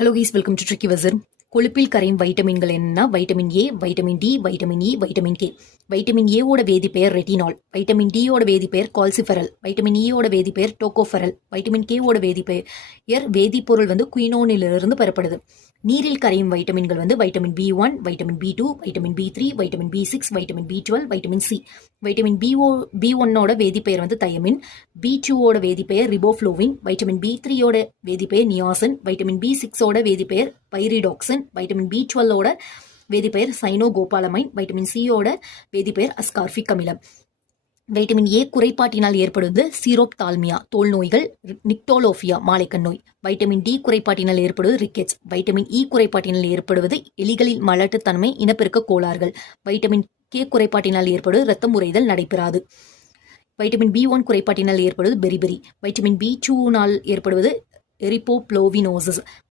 Hello guys, welcome to tricky வசர். கொழுப்பில் கரையும் வைட்டமின்கள் என்னன்னா vitamin A, vitamin D, vitamin E, vitamin K. Vitamin ஏவோட வேதிப்பெயர் ரெட்டினால், வைட்டமின் டியோட வேதிப்பெயர் கால்சிஃபெரல், வைட்டமின் இயோட வேதிப்பெயர் டோகோஃபெரல், வைட்டமின் கேவோட வேதிப்பெயர் வேதிப்பொருள் குயினோனிலிருந்து பெறப்படுது. நீரில் கரையும் வைட்டமின்கள் vitamin B one, vitamin B two, vitamin பி3, வைட்டமின் பி6, வைட்டமின் பி12, வைட்டமின் சி. வைட்டமின் பி1ஓட வேதிப்பெயர் தயமின், பி2ஓட வேதிப்பெயர் ரிபோஃப்ளோவின், வைட்டமின் பி3ஓட வேதிப்பெயர் நியாசின், வைட்டமின் பி6ஓட வேதிப்பெயர் பைரிடாக்சின், வைட்டமின் பி12ஓட வேதிப்பெயர் சைனோகோபாலமைன், வைட்டமின் சியோட வேதிப்பெயர் அஸ்கார்பிக் அமிலம். வைட்டமின் ஏ குறைபாட்டினால் ஏற்படுவது சீரோப்தால்மியா தோல் நோய்கள், நிக்டோலோஃபியா மாலைக்கண் நோய். வைட்டமின் டி குறைபாட்டினால் ஏற்படுவது ரிக்கெட்ஸ். வைட்டமின் இ குறைபாட்டினால் ஏற்படுவது எலிகளில் மலட்டுத்தன்மை, இனப்பெருக்க கோளாறுகள். வைட்டமின் கே குறைபாட்டினால் ஏற்படுவது இரத்தம் உறைதல் நடைபெறாது. வைட்டமின் பி1 குறைபாட்டினால் ஏற்படுவது பெரிபெரி. வைட்டமின் பி2னால் ஏற்படுவது எரிப்போப்ளோவினோசிஸ்.